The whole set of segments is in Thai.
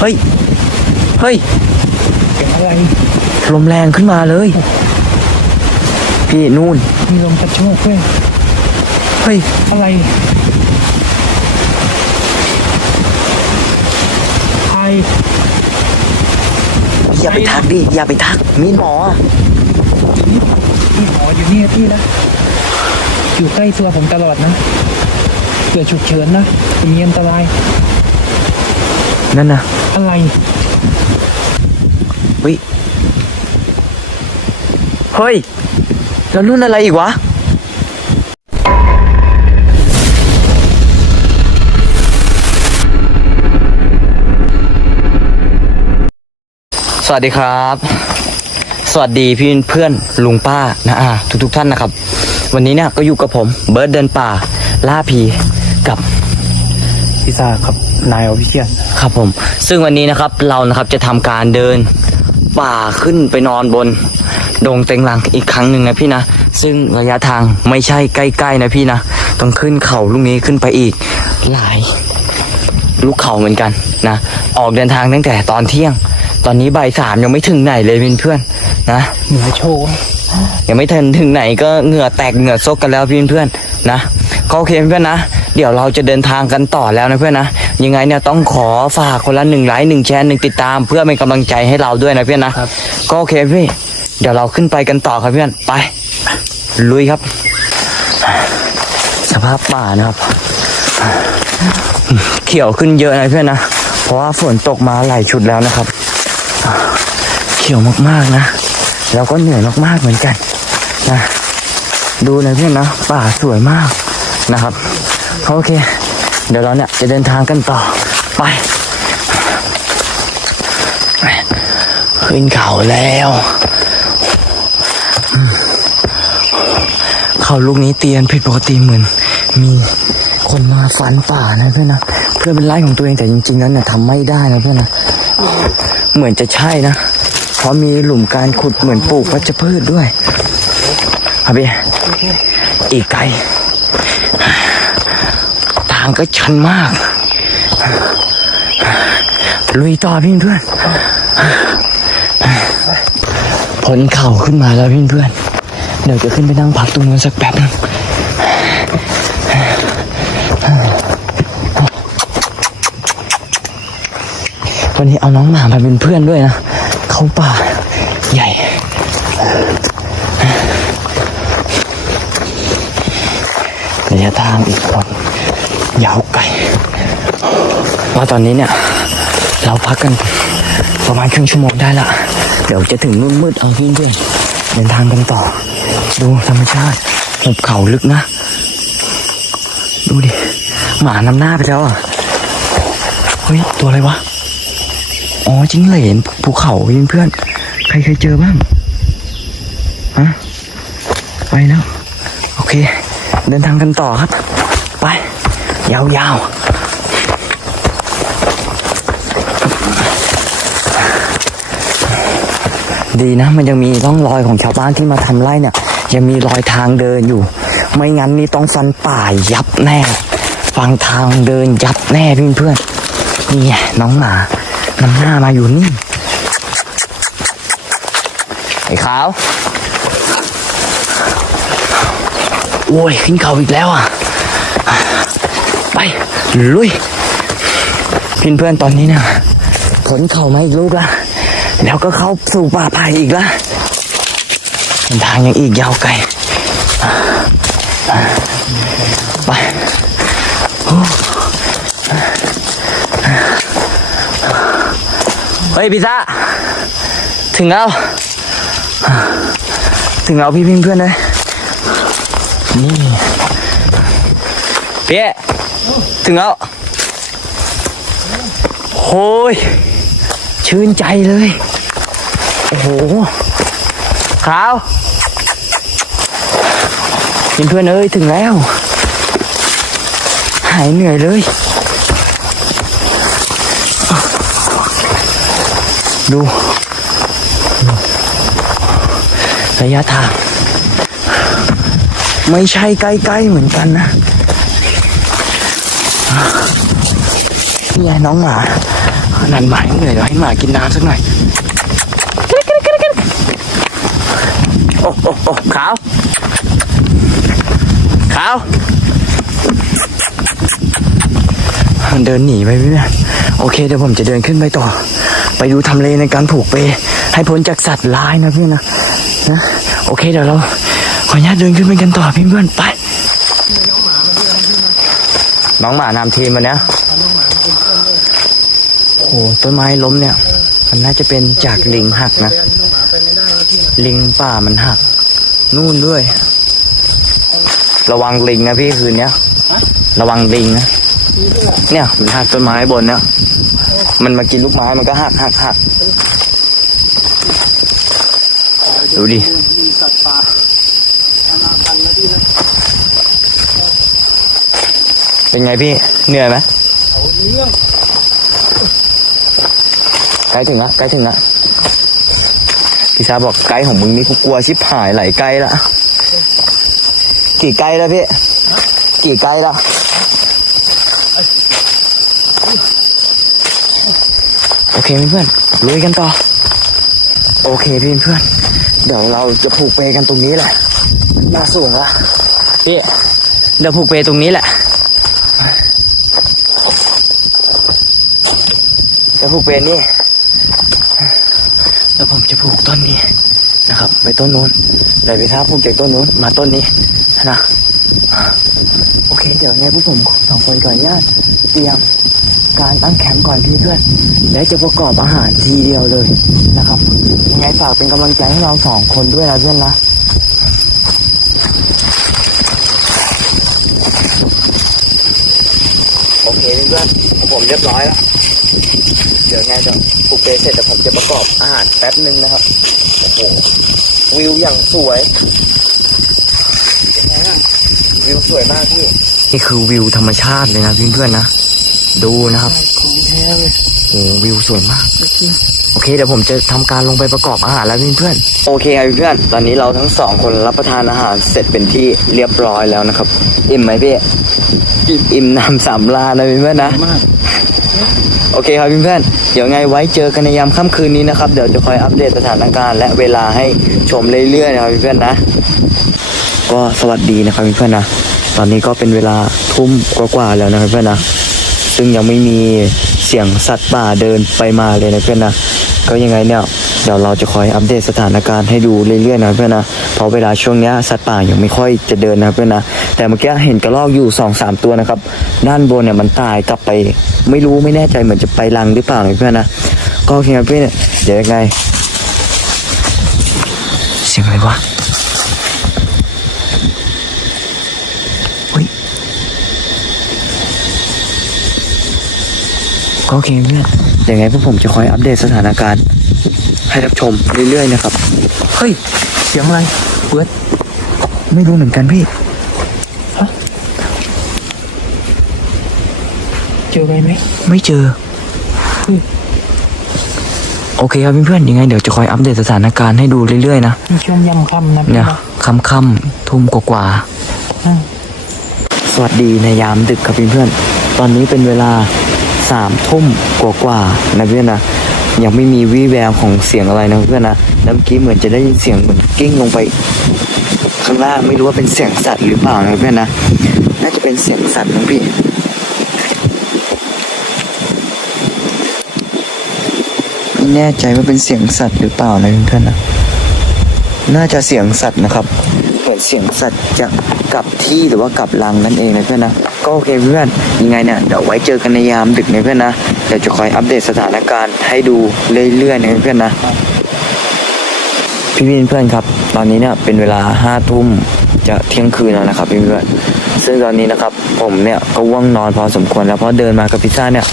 เฮ้ย เฮ้ยเป็นอะไรลมแรงขึ้นมาเลย พี่นู่น มีลมกระโชกด้วยเฮ้ย อะไรใครอย่าไปทักดิ อย่าไปทัก มีหมอพี่หมออยู่นี่นะพี่นะ อยู่ใกล้ตัวผมตลอดนะเกิดฉุกเฉินนะมีอันตราย นั่นนะ อะไรเฮ้ยเฮ้ยแล้วรุ่นอะไรอีกวะ สวัสดีครับ สวัสดีพี่เพื่อนลุงป้านะอ่าทุกทุกๆท่านนะครับ วันนี้เนี่ยก็อยู่กับผมเบิร์ดเดินป่า ล่าผีกับพิซ่าครับนายอภิเชียน ครับผมซึ่งวันนี้นะครับเรานะครับจะทำการเดินป่าขึ้นไปนอนบนดงเต็งลังอีกครั้งหนึ่งนะพี่นะ ซึ่งระยะทางไม่ใช่ใกล้ๆนะพี่นะต้องขึ้นเขาลูกนี้ขึ้นไปอีกหลาย ลูกเขาเหมือนกันนะออกเดินทางตั้งแต่ตอนเที่ยง ตอนนี้บ่ายสามยังไม่ถึงไหนเลยเพื่อนๆนะเหนือโชว์ยังไม่ทันถึงไหนก็เหงื่อแตกเหงื่อซกกันแล้วพี่เพื่อนๆนะก็โอเคเพื่อนๆนะ เดี๋ยวเราจะเดินทางกันต่อแล้วนะเพื่อนนะ ยังไงเนี่ยต้องขอฝากคนละหนึ่งไลค์หนึ่งแชร์หนึ่งติดตาม เพื่อเป็นกำลังใจให้เราด้วยนะเพื่อนนะก็โอเคพี่ เดี๋ยวเราขึ้นไปกันต่อครับเพื่อนไป ลุยครับ สภาพป่านะครับ เขียวขึ้นเยอะนะเพื่อนนะเพราะว่าฝนตกมาหลายชุดแล้วนะครับ เขียวมากๆนะแล้วก็เหนื่อยมากๆเหมือนกันนะดูนะเพื่อนนะป่าสวยมากนะครับโอเค เดี๋ยวเราเนี่ยจะเดินทางกันต่อไปขึ้นเขาแล้ว เขาลูกนี้เตียนผิดปกติเหมือน มีคนมาฟันป่านะเพื่อนนะเพื่อเป็นไร่ของตัวเองแต่จริงๆแล้วเนี่ยทำไม่ได้นะเพื่อนนะเหมือนจะใช่นะเพราะมีหลุมการขุดเหมือนปลูกวัชพืชด้วยครับพี่อีกไกลางก็ชันมาก ลุยต่อพี่เพื่อนพ้นเข่าขึ้นมาแล้วพี่เพื่อน เดี๋ยวจะขึ้นไปนั่งพักตรงนู้นสักแป๊บนึงวันนี้เอาน้องหมามาเป็นเพื่อนด้วยนะ เขาป่าใหญ่ระยะทางอีกคน ยาวไกลว่าตอนนี้เนี่ย เราพักกันประมาณครึ่งชั่วโมงได้ละ เดี๋ยวจะถึงนุ่นมืดเอาเพื่อนๆเดินทางกันต่อ ดูธรรมชาติหุบเขาลึกนะ ดูดิ หมานำหน้าไปแล้วอะ เฮ้ย ตัวอะไรวะ อ๋อจิงเหลนภูเขาเพื่อนๆใครเคยเจอบ้างฮะไปแล้ว โอเค เดินทางกันต่อครับ ไป ยาวๆ ดีนะ มันยังมีร่องรอยของชาวบ้านที่มาทำไร่เนี่ย ยังมีรอยทางเดินอยู่ ไม่งั้นนี่ต้องฟันป่ายับแน่ ฟังทางเดินยับแน่เพื่อนๆนี่น้องหมานำหน้ามาอยู่นี่ ไอ้ขาว โอ้ย ขึ้นเขาอีกแล้วอะ ไป ลุยเพื่อนเพื่อนๆตอนนี้เนี่ยผลเข่ามาอีกลูกละแล้วก็เข้าสู่ป่าไผ่อีกละทางยังอีกยาวไกลไปเฮ้ยพิซซ่าถึงแล้วถึงแล้วพี่เพื่อนเลยนี่ เปี้ถึงแล้วโอ้ยชื่นใจเลย โอ้โหขาวเพื่อนเอ้ยถึงแล้ว หายเหนื่อยเลย ดู ระยะทาง ไม่ใช่ใกล้ๆเหมือนกันนะ นี่ไงน้องหมานันหมาเหนื่อยเดี๋ยวให้หมากินน้ำสักหน่อยโอ้โอ้โอ้ขาว ขาวมันเดินหนีไปพี่แม่โอเคเดี๋ยวผมจะเดินขึ้นไปต่อ ไปดูทำเลในการผูกเป ให้พ้นจากสัตว์ร้ายนะพี่นะนะ โอเคเดี๋ยวเราขออนุญาตเดินขึ้นไปกันต่อพี่เพื่อนไป น้องหมานำทีมมาเนี้ยโอ้โหต้นไม้ล้มเนี่ย มันน่าจะเป็นจากลิงหักนะ ลิงป่ามันหัก นู่นด้วย ระวังลิงนะพี่คืนเนี้ยระวังลิงนะเนี่ย มันหักต้นไม้บนเนี่ยมันมากินลูกไม้มันก็หักหักหักดูดิ มีสัตว์ป่าอนาพันนะพี่นะ เป็นไงพี่เหนื่อยไหมเอาเรื่องใกล้ถึงละใกล้ถึงละพี่ชาบอกไกลของมึงนี่กูกลัวชิบหายไหลไกลละกี่ไกลแล้วพี่กี่ไกลล้วโอเคเพื่อนลุยกันต่อ โอเคพี่เพื่อน เดี๋ยวเราจะผูกเปกันตรงนี้แหละมาสูงละพี่เดี๋ยวผูกเปตรงนี้แหละ เดี๋ยวผูกเปนี่แล้วผมจะปลูกต้นนี้นะครับ ไปต้นนู้นเดี๋ยวไปท้าปลูกจากต้นนู้นมาต้นนี้นะโอเค เดี๋ยวไงพวกผมสองคนก่อนญาตเตรียมการตั้งแคมป์ก่อนพี่เพื่อนและจะประกอบอาหารทีเดียวเลยนะครับยังไงฝากเป็นกำลังใจให้เราสองคนด้วยนะเพื่อนนะโอเคเพื่อนของผมเรียบร้อยแล้ว เดี๋ยวไงเดี๋ยวปลูกเปเสร็จเดี๋ยวผมจะประกอบอาหารแป๊บนึงนะครับโอ้โหวิวอย่างสวยเป็นไงฮะวิวสวยมากพี่นี่คือวิวธรรมชาติเลยนะเพื่อนๆนะดูนะครับของแท้เลยโอ้วิวสวยมากโอเคเดี๋ยวผมจะทำการลงไปประกอบอาหารแล้วเพื่อนๆโอเคครับเพื่อนๆตอนนี้เราทั้งสองคนรับประทานอาหารเสร็จเป็นที่เรียบร้อยแล้วนะครับอิ่มไหมพี่อิ่มน้ำสำราญนะเพื่อนๆนะมาก โอเคครับเพื่อนๆเดี๋ยวไงไว้เจอกันในยามค่ำคืนนี้นะครับ เดี๋ยวจะคอยอัปเดตสถานการณ์และเวลาให้ชมเรื่อยๆนะครับเพื่อนๆนะ ก็สวัสดีนะครับเพื่อนๆนะ ตอนนี้ก็เป็นเวลาทุ่มกว่าๆแล้วนะครับเพื่อนๆนะ ซึ่งยังไม่มีเสียงสัตว์ป่าเดินไปมาเลยนะเพื่อนนะ ก็ยังไงเนี่ยเดี๋ยวเราจะคอยอัปเดตสถานการณ์ให้ดูเรื่อยๆนะเพื่อนนะ เพราะเวลาช่วงเนี้ยสัตว์ป่ายังไม่ค่อยจะเดินนะเพื่อนนะ แต่เมื่อกี้เห็นกระรอกอยู่สองสามตัวนะครับ ด้านบนเนี่ยมันตายกลับไป ไม่รู้ไม่แน่ใจเหมือนจะไปรังหรือเปล่านะเพื่อนนะก็โอเคครับเพื่อนเดี๋ยวยังไงเสียงอะไรวะเฮ้ยก็โอเคเพื่อนยังไงพวกผมจะคอยอัปเดตสถานการณ์ ให้รับชมเรื่อยๆนะครับ เฮ้ย เสียงอะไรเปิด ไม่รู้เหมือนกันพี่ เจออะไรไหมไม่เจอเฮ้ยโอเคครับเพื่อนๆยังไงเดี๋ยวจะคอยอัปเดตสถานการณ์ให้ดูเรื่อยๆนะมีช่วงย่ำค่ำนะพี่เนี่ยนะค่ำๆทุ่มกว่าๆอ่าสวัสดีในยามดึกครับเพื่อนๆตอนนี้เป็นเวลาสามทุ่มกว่าๆนะเพื่อนนะยังไม่มีวี่แววของเสียงอะไรนะเพื่อนนะแล้วเมื่อกี้เหมือนจะได้ยินเสียงเหมือนกิ้งลงไป ข้างล่างไม่รู้ว่าเป็นเสียงสัตว์หรือเปล่านะเพื่อนนะน่าจะเป็นเสียงสัตว์นะพี่ ไม่ แน่ใจว่าเป็นเสียงสัตว์หรือเปล่านะเพื่อนๆนะน่าจะเสียงสัตว์นะครับเหมือนเสียงสัตว์จะกลับที่หรือว่ากลับรังนั่นเองนะเพื่อนนะก็โอเคเพื่อนยังไงเนี่ยเดี๋ยวไว้เจอกันในยามดึกนะเพื่อนนะเดี๋ยวจะคอยอัปเดตสถานการณ์ให้ดูเรื่อยๆนะเพื่อนนะพี่พี่เพื่อนครับ ตอนนี้เนี่ยเป็นเวลาห้าทุ่มจะเที่ยงคืนแล้วนะครับพี่เพื่อนซึ่งตอนนี้นะครับผมเนี่ยก็ว่วงนอนพอสมควรแล้วเพราะเดินมากับพิซซ่าเนี่ย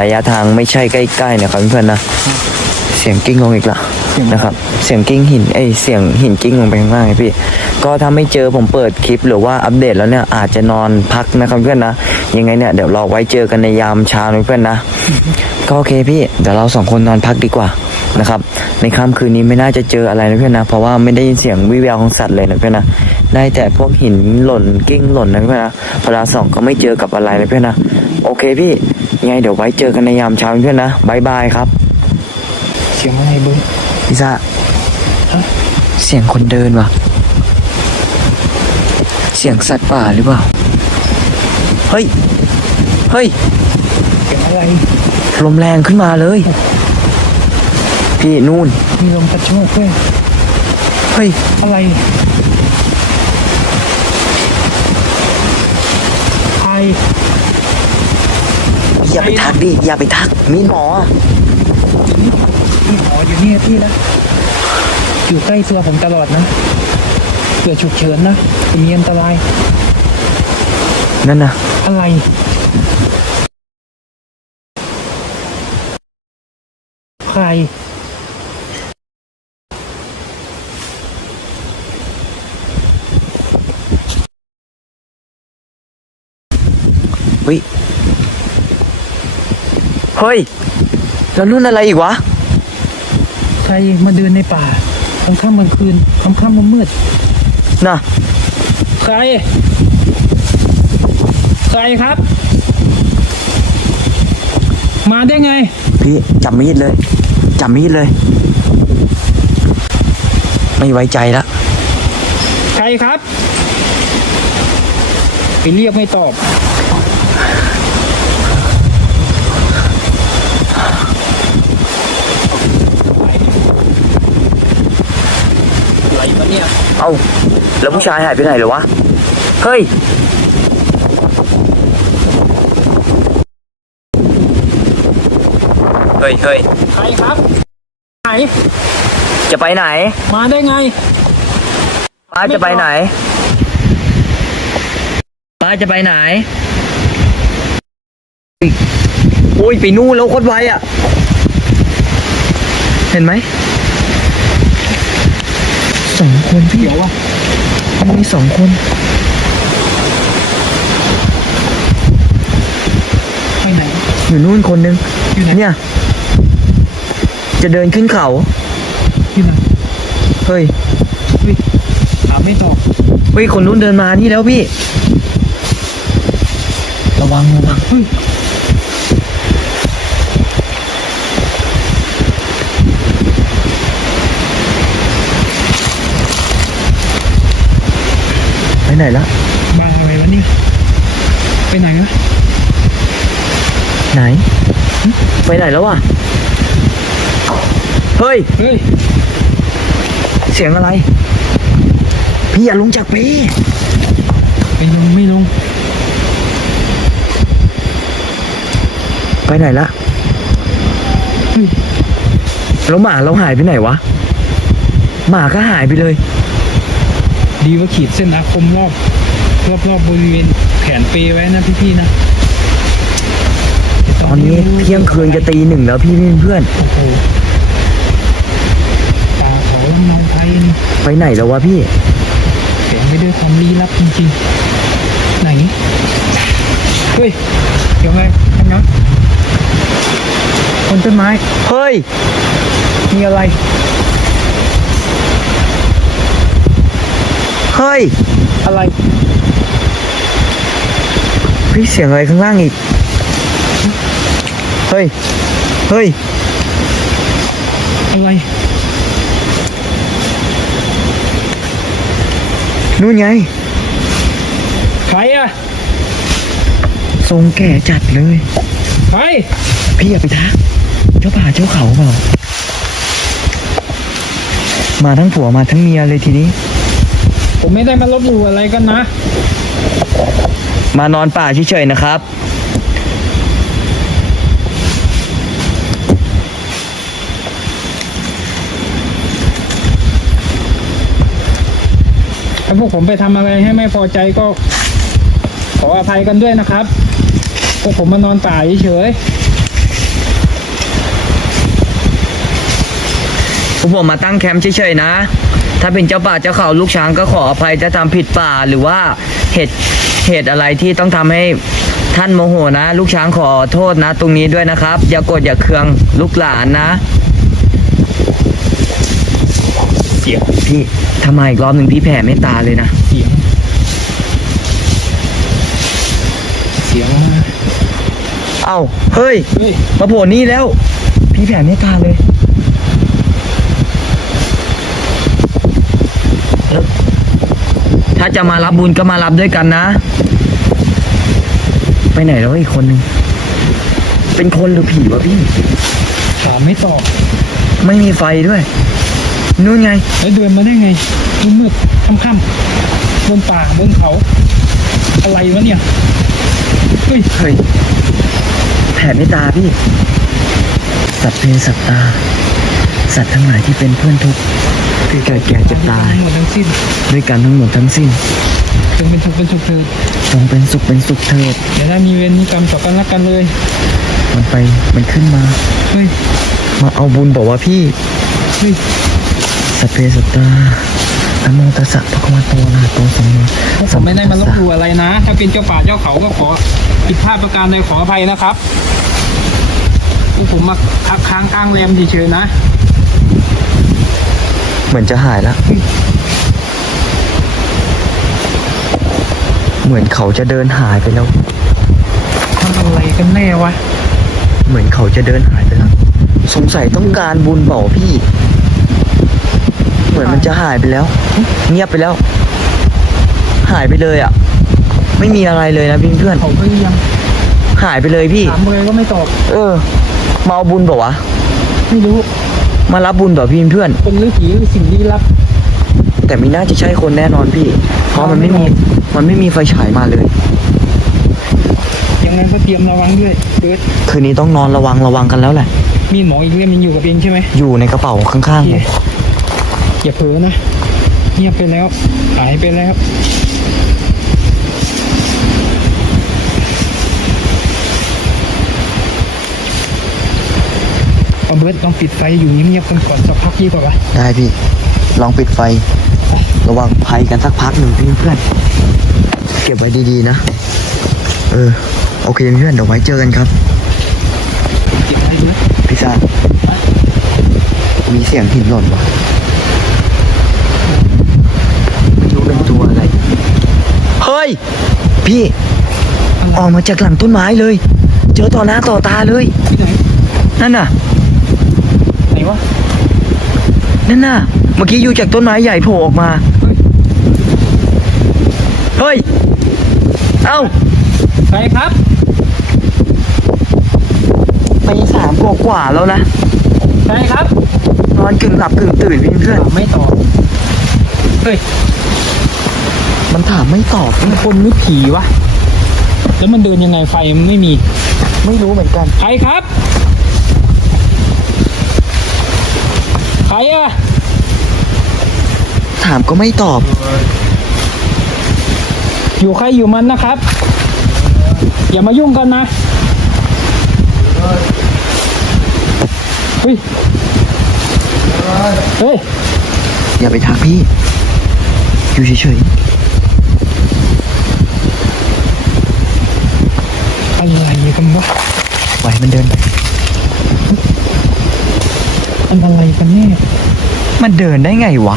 ระยะทางไม่ใช่ใกล้ๆนะครับเพื่อนๆนะ เสียงกิ้งลงอีกละนะครับ เสียงกิ้งหินเอ้เสียงหินกิ้งลงไปข้างล่างไงพี่ ก็ถ้าไม่เจอผมเปิดคลิปหรือว่าอัปเดตแล้วเนี่ยอาจจะนอนพักนะครับเพื่อนนะ ยังไงเนี่ยเดี๋ยวรอไว้เจอกันในยามเช้านะเพื่อนนะ ก็โอเคพี่เดี๋ยวเราสองคนนอนพักดีกว่า นะครับ ในค่ำคืนนี้ไม่น่าจะเจออะไรนะเพื่อนนะ เพราะว่าไม่ได้ยินเสียงวิแววของสัตว์เลยนะเพื่อนนะ ได้แต่พวกหินหล่นกิ้งหล่นนะเพื่อนนะเวลาส่องก็ไม่เจอกับอะไรเลยเพื่อนนะ โอเคพี่ยังไงเดี๋ยวไว้เจอกันในยามเช้าเพื่อนนะบายบายครับ เสียงอะไรเบิ้งพี่ซ่าฮะเสียงคนเดินวะเสียงสัตว์ป่าหรือเปล่า เฮ้ย เฮ้ย เสียงอะไร ลมแรงขึ้นมาเลย พี่นู่น มีลมกระโชกด้วยเฮ้ย อะไรใครอย่าไปทักดิ อย่าไปทัก มีหมอ พี่หมออยู่นี่พี่นะ อยู่ใกล้ตัวผมตลอดนะเกิดฉุกเฉินนะมีอันตราย นั่นนะอะไรใคร เฮ้ย เฮ้ย แล้วนู่นอะไรอีกวะ ใครมาเดินในป่ากลางค่ำกลางคืนค่ำค่ำมืดน่ะๆใคร ใครครับ มาได้ไง พี่จับมีดเลยจับมีดเลย ไม่ไว้ใจละใครครับ ไปเรียกไม่ตอบ อะไรวะเนี่ยเอ้าแล้วผู้ชายหายไปไหนเหรอวะ เฮ้ย เฮ้ยเฮ้ยใครครับ ไหน จะไปไหน มาได้ไง ป้าจะไปไหน ป้าจะไปไหนโอ้ยไปนู่นแล้วโคตรไวอะ เห็นไหม สองคนพี่เดี๋ยววะมีสองคนไปไหน อยู่นู่นคนนึงอยู่ไหนเนี่ย จะเดินขึ้นเขาอยู่ไหนเฮ้ยวิถามไม่ตอบเฮ้ยคนนู้นเดินมานี่แล้วพี่ ระวังระวังเฮ้ย ไปไหนละมาอะไรวะเนี่ยไปไหนวะไหน ไปไหนแล้ววะเฮ้ย เฮ้ย เสียงอะไร พี่อย่าลงจากปีไปลงไม่ลง ไปไหนละเฮ้ยแล้วหมาเราหายไปไหนวะ หมาก็หายไปเลย ดีว่าขีดเส้นอาคมรอบรอบรอบบริเวณแขนเปไว้นะพี่ๆนะตอนนี้เที่ยงคืนจะตีหนึ่งแล้วพี่เพื่อนโอ้โหป่าเขาลำเนาไทยนี่ๆไปไหนแล้ววะพี่แฝงไปด้วยความลี้ลับจริงๆไหนเฮ้ยเดี๋ยวไงท่านนะคนต้นไม้ เฮ้ย มีอะไร เฮ้ย อะไรพี่เสียงอะไรข้างล่างอีก เฮ้ย เฮ้ย อะไร นู่นไง ใครอะทรงแก่จัดเลย ใคร พี่อย่าไปทัก เจ้าป่าเจ้าเขาเปล่า มาทั้งผัวมาทั้งเมียเลยทีนี้ ผมไม่ได้มาลบหลู่อะไรกันนะ มานอนป่าเฉยๆนะครับ ถ้าพวกผมไปทำอะไรให้ไม่พอใจก็ ขออภัยกันด้วยนะครับ พวกผมมานอนป่าเฉยผมผมมาตั้งแคมป์เฉยๆนะ ถ้าเป็นเจ้าป่าเจ้าเขาลูกช้างก็ขออภัยจะาทำผิดป่าหรือว่าเหตุเหตุอะไรที่ต้องทำให้ท่านโมโหนะ ลูกช้างขอโทษนะ ตรงนี้ด้วยนะครับ อย่ากดอย่าเคืองลูกหลานนะ เสียงพี่ทำไมอีกรอบหนึ่งพี่แผ่ไม่ตาเลยนะ เสียง เสียงเอ้าเฮ้ย เฮ้ย มาโผล่นี่แล้ว พี่แผ่ไม่ตาเลย ถ้าจะมารับบุญก็มารับด้วยกันนะ ไปไหนแล้วอีกคนนึง เป็นคนหรือผีวะพี่ ถามไม่ตอบ ไม่มีไฟด้วย นู่นไง แล้วเดินมาได้ไงมืดๆค่ำๆบนป่าบนเขา อะไรวะเนี่ย เฮ้ยเฮ้ยแผ่เมตตาพี่ สัตว์เพสัตตา สัตว์ทั้งหลายที่เป็นเพื่อนทุกข์ คือเกิดแก่เจ็บตายหมดทั้งสิ้นด้วยกันทั้งหมดทั้งสิ้น จงเป็นทุกข์เป็นสุขเถิดจงเป็นสุขเป็นสุขเถิด อย่าได้มีเวรมีกรรมต่อกันละกันเลย มันไป มันขึ้นมา เฮ้ย มาเอาบุญบอกว่าพี่ เฮ้ย สัพเพสัตตานะโมตัสสะภะคะวะโตอะระหะโตสัมมาพวกผมไม่ได้มาลบหลู่อะไรนะ ถ้าเป็นเจ้าป่าเจ้าเขาก็ขอผิดพลาดประการใดขออภัยนะครับพวกผมมาพักค้างกลางแรมเฉยๆนะ เหมือนจะหายแล้ว เหมือนเขาจะเดินหายไปแล้ว ทำอะไรกันแน่วะ เหมือนเขาจะเดินหายไปแล้ว สงสัยต้องการบุญเปล่าพี่ เหมือนมันจะหายไปแล้ว เงียบไปแล้ว หายไปเลยอะ ไม่มีอะไรเลยนะพี่เพื่อนเขาก็ยังหายไปเลยพี่ ถามเลยก็ไม่ตอบ เออมาเอาบุญเปล่าวะ ไม่รู้ มารับบุญเปล่าพี่เพื่อนคนหรือผีหรือสิ่งลี้ลับ แต่มีน่าจะใช่คนแน่นอนพี่ เพราะมันไม่มีมันไม่มีไฟฉายมาเลย ยังไงก็เตรียมระวังด้วยเบิร์ดคืนนี้ต้องนอนระวังระวังกันแล้วแหละ มีดหมออีกเล่มยังอยู่กับเองใช่ไหมอยู่ในกระเป๋าข้างๆผมอย่าเผลอนะเงียบไปแล้วหายไปแล้ว เอาเบิร์ดลองปิดไฟอยู่เงียบๆกันก่อนสักพักดีกว่าวะได้พี่ ลองปิดไฟ ระวังภัยกันสักพักหนึ่งพี่เพื่อน เก็บไว้ดีๆนะ เออ โอเคเพื่อนเดี๋ยวไว้เจอกันครับเก็บไว้เบิร์ดพี่ซานมีเสียงหินหล่นวะไม่รู้เป็นตัวอะไร เฮ้ย พี่ ออกมาจากหลังต้นไม้เลย เจอต่อหน้าต่อตาเลย ที่ไหน นั่นน่ะไหนวะ นั่นน่ะ เมื่อกี้อยู่จากต้นไม้ใหญ่โผล่ออกมา เฮ้ยเฮ้ยเอ้าใครครับไปสามกว่าๆแล้วนะใครครับ นอนกึ่งหลับกึ่งตื่นพี่เพื่อนถามไม่ตอบ เฮ้ย มันถามไม่ตอบมันคนหรือผีวะ แล้วมันเดินยังไงไฟมันไม่มี ไม่รู้เหมือนกัน ใครครับ ใค รอะถามก็ไม่ตอบ อยู่ใครอยู่มันนะครับ อย่ามายุ่งกันนะเฮ้ยเฮ้ยอย่าไปทักพี่ อยู่เฉยอะไรกันวะๆไว้มันเดินไป มันอะไรกันแน่มันเดินได้ไงวะ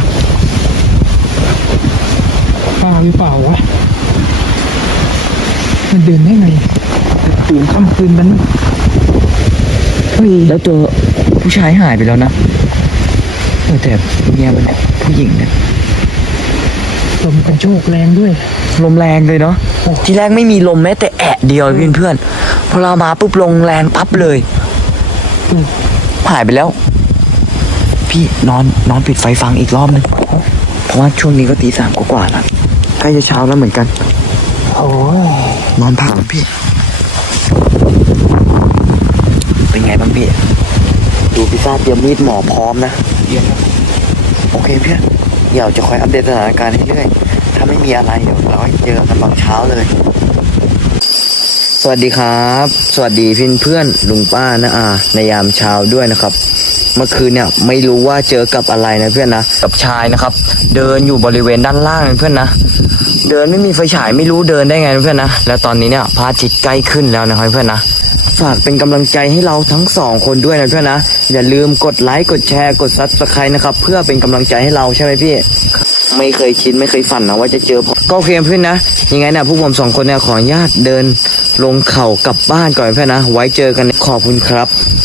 ป้าหรือเปล่าวะมันเดินได้ไงตื่นค่ำคืนนั้นเฮ้ยแล้วตัวผู้ชายหายไปแล้วนะเออแต่เมียมันเนี่ยผู้หญิงเนี่ยลมกระโชกแรงด้วย ลมแรงเลยเนาะทีแรกไม่มีลมแม้แต่แอะเดียวพี่เพื่อนๆพอเรามาปุ๊บลงแรงปั๊บเลยอืมหายไปแล้ว พี่นอนนอนปิดไฟฟังอีกรอบนึงเพราะว่าช่วงนี้ก็ตีสามกว่าๆแล้วใกล้จะเช้าแล้วเหมือนกันโอ้ยนอนผ่าพี่ เป็นไงบ้างพี่ดูพิซซ่าเตรียมมีดหมอพร้อมนะเดี๋ยวนะโอเคเพื่อนเดี๋ยวจะคอยอัปเดตสถานการณ์ให้เรื่อยถ้าไม่มีอะไรเดี๋ยวเราให้เจอกันตอนเช้าเลย สวัสดีครับ สวัสดีพี่เพื่อนลุงป้านะอาในยามเช้าด้วยนะครับ เมื่อคืนเนี่ยไม่รู้ว่าเจอกับอะไรนะเพื่อนนะกับชายนะครับ เดินอยู่บริเวณด้านล่างนะเพื่อนนะเดินไม่มีไฟฉายไม่รู้เดินได้ไงนะเพื่อนนะแล้วตอนนี้เนี่ยพระอาทิตย์ใกล้ขึ้นแล้วนะครับเพื่อนนะฝากเป็นกำลังใจให้เราทั้งสองคนด้วยนะเพื่อนนะอย่าลืมกดไลค์กดแชร์กดซับสไครต์นะครับเพื่อเป็นกำลังใจให้เราใช่ไหมพี่ ไม่เคยคิดไม่เคยฝันนะว่าจะเจอผมก็โอเคเพื่อนนะยังไงนะพวกผมสองคนเนี่ยขออนุญาตเดินลงเขากลับบ้านก่อนเพื่อนนะ ไว้เจอกันขอบคุณครับครับ